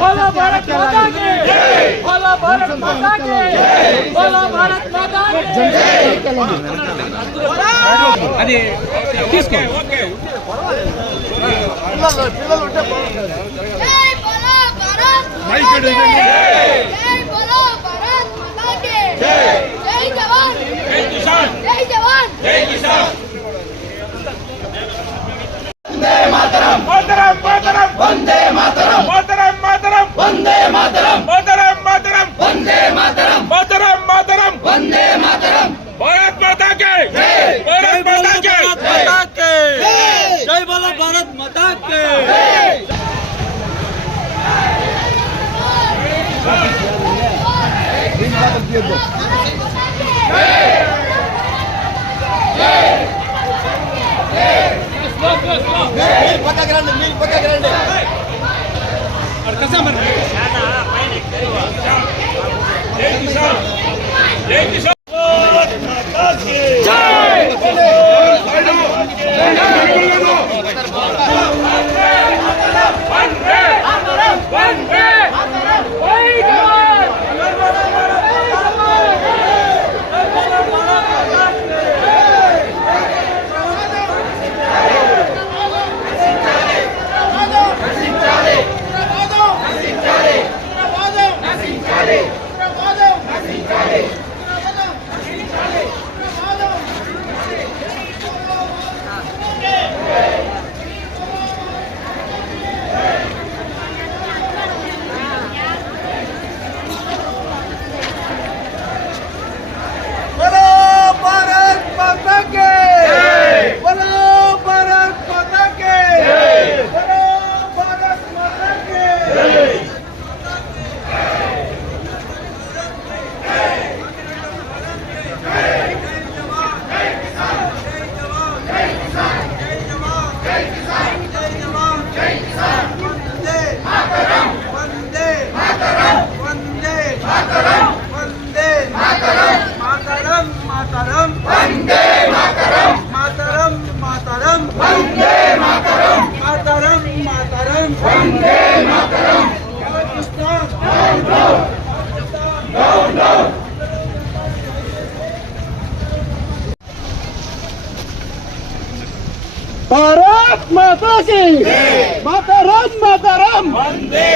बोलो भारत माता की जय, बोलो भारत माता की जय, बोलो भारत माता की అది తీసుకో పిల్లలు ఉంటే జై బోలో భారత్ మైక్ జై బోలో భారత్ మాతా కి జై, జై జవాన్ జై కిసాన్, జై జవాన్ జై కిసాన్. వందే మాతరం మాతరం మాతరం వందే మాతరం మాతరం మాతరం వందే మాతరం మాతరం మాతరం వందే మాతరం మాతరం మాతరం వందే మాతరం. భారత్ మాతా కి జై, భారత్ మాతా కి జై, జై బోలో భారత్ మాతా కి भारत माता की मातरम मातरम वंदे